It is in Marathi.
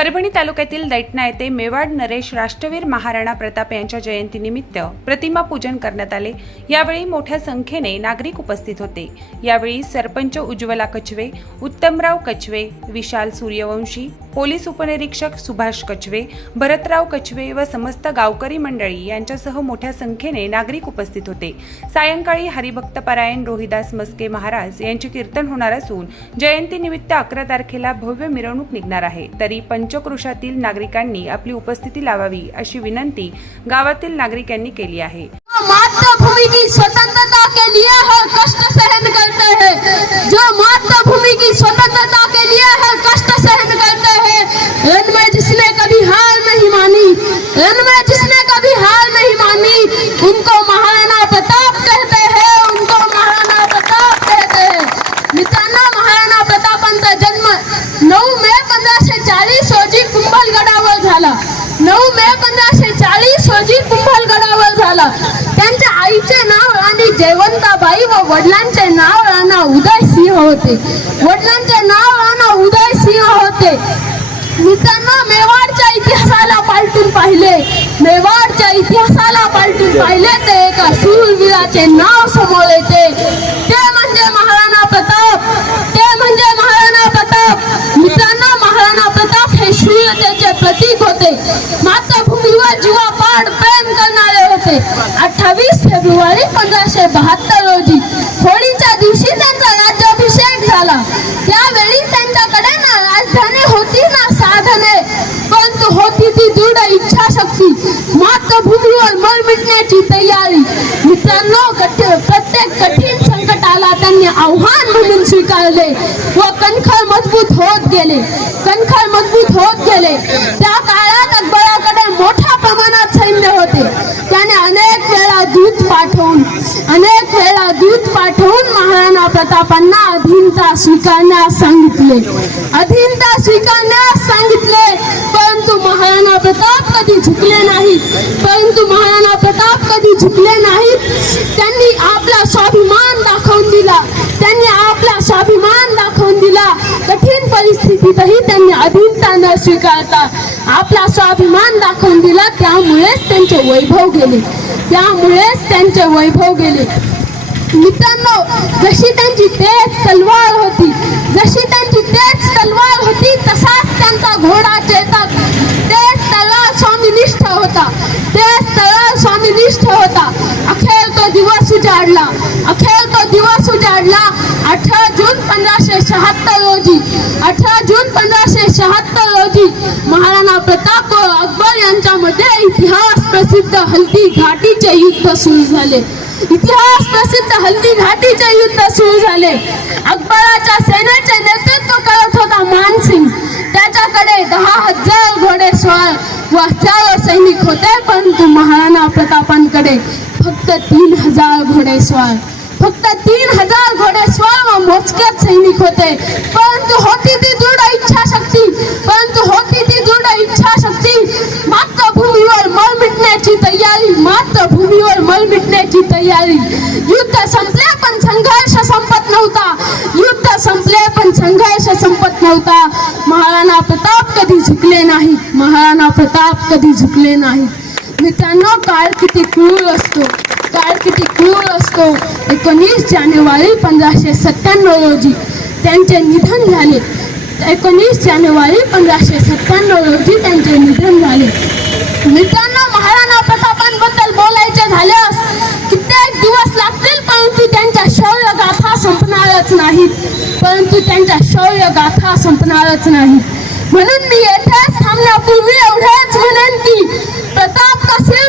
परभणी तालुक्यातील दैटणा येथे मेवाड नरेश राष्ट्रवीर महाराणा प्रताप यांच्या जयंतीनिमित्त प्रतिमा पूजन करण्यात आले. यावेळी मोठ्या संख्येने नागरिक उपस्थित होते. यावेळी सरपंच उज्ज्वला कचवे उत्तमराव कचवे विशाल सूर्यवंशी पोलीस उपनिरीक्षक सुभाष कचवे भरतराव कचवे व समस्त गावकरी मंडळी यांच्यासह मोठ्या संख्येने नागरिक उपस्थित होते. सायंकाळी हरिभक्तपारायण रोहिदास मस्के महाराज यांचे कीर्तन होणार असून जयंतीनिमित्त अकरा तारखेला भव्य मिरवणूक निघणार आहे. तरी पंचक्रोशातील नागरिकांनी आपली उपस्थिती लावावी अशी विनंती गावातील नागरिकांनी केली आहे. मातृभूमीची स्वतंत्र इनमें जिसने कभी हार नहीं मानी उनको महाराणा प्रताप कहते हैं उनको महाराणा प्रताप कहते हैं। मित्रांनो महाराणा प्रतापांचा जन्म नऊ मे पंधराशे चाळीस रोजी कुंभलगडावर झाला. नऊ मे पंधराशे चाळीस रोजी कुंभलगडावर झाला. त्यांच्या आईचे नाव राणी जयवंताबाई व वडिलांचे नाव राणा उदयसिंह होते. वडिलांचे नाव राणा उदयसिंह होते. मित्रांनो पाहिले. मेवाडच्या इतिहासाला पालटून पाहिले ते. एका शूरवीराचे नाव समोर येते. ते म्हणजे महाराणा प्रताप. ते म्हणजे महाराणा प्रताप. मित्रांनो महाराणा प्रताप हे शूरतेचे प्रतीक होते. मातृभूमीवर जीवापाड प्रेम करणारे होते. अठ्ठावीस फेब्रुवारी पंधराशे बहात्तर रोजी होळीच्या दिवशी त्यांचा राज्याभिषेक झाला त्यावेळी त्यांच्याकडे ना राजधानी होती ना साधने परंतु होती ती दृढ शक्ती. मातृभूमीवर मर मिटण्याची तयारी. मित्रांनो प्रत्येक कठीण संकटाला त्यांनी आव्हान म्हणून स्वीकारले व कणखर मजबूत होत गेले. कणखर मजबूत होत गेले. त्या काळात अकबराकडे मोठ्या प्रमाणात सैन्य होते त्याने अनेक वेळा अनेक वेळा दूत पाठवून महाराणा प्रतापांना अधीनता स्वीकारण्यास सांगितले. अधीनता स्वीकारण्यास सांगितले परंतु महाराणा प्रताप कधी झुकले नाहीत. परंतु महाराणा प्रताप कधी झुकले नाहीत. त्यांनी आपला स्वाभिमान दाखवून दिला. त्यांनी आपला स्वाभिमान दाखवून दिला. कठीण परिस्थितीतही त्यांनी अधीनता न स्वीकारता आपला स्वाभिमान दाखवून दिला. त्यामुळेच त्यांचे वैभव गेले. त्यामुळेच त्यांचे वैभव गेले. मित्रांनो जशी त्यांची तेज तलवार होती जशी त्यांची तेज तलवार होती तसाच त्यांचा घोडा चेतक. तेज तलवार स्वामीनिष्ठ होता. तेज तलवार स्वामीनिष्ठ होता. अखेर तो दिवस उजाडला. अखेर दिवस उजाडला. अठरा जून पंधराशे शहात्तर रोजी. अठरा जून पंधराशे शहात्तर रोजी महाराणा प्रताप व अकबर यांच्यामध्ये इतिहास प्रसिद्ध हल्दी घाटीचे युद्ध सुरू झाले. इतिहास प्रसिद्ध हल्दी घाटीचे युद्ध सुरू झाले. अकबराच्या सेनेचे नेतृत्व करत होता मानसिंग. त्याच्याकडे दहा हजार घोडेस्वार व हजारो सैनिक होते परंतु महाराणा प्रतापांकडे फक्त तीन हजार घोडेस्वार फक्त तीन हजार घोडेस्वार व मोजक्यात सैनिक होते. परंतु होती ती दृढ इच्छाशक्ती परंतु होती ती दृढ इच्छाशक्ती मातृभूमीवर मळ मिटण्याची तयारी मातृभूमीवर मळ मिटण्याची तयारी. युद्ध संपले पण संघर्ष संपत नव्हता. युद्ध संपले पण संघर्ष संपत नव्हता. महाराणा प्रताप कधी झुकले नाही महाराणा प्रताप कधी झुकले नाही मित्रांनो काळ किती क्रूर असतो. काळ किती क्रूर असतो. एकोणीस जानेवारी पंधराशे सत्त्याण्णव रोजी त्यांचे निधन झाले. एकोणीस जानेवारी पंधराशे सत्त्याण्णव रोजी त्यांचे निधन झाले. मित्रांनो महाराणा प्रतापांबद्दल बोलायचे झाल्यास कित्येक दिवस लागतील परंतु त्यांच्या शौर्य गाथा संपणारच नाहीत. परंतु त्यांच्या शौर्य गाथा संपणारच नाहीत. म्हणून मी येथेच थांबण्यापूर्वी एवढेच म्हणेन की प्रताप कसेल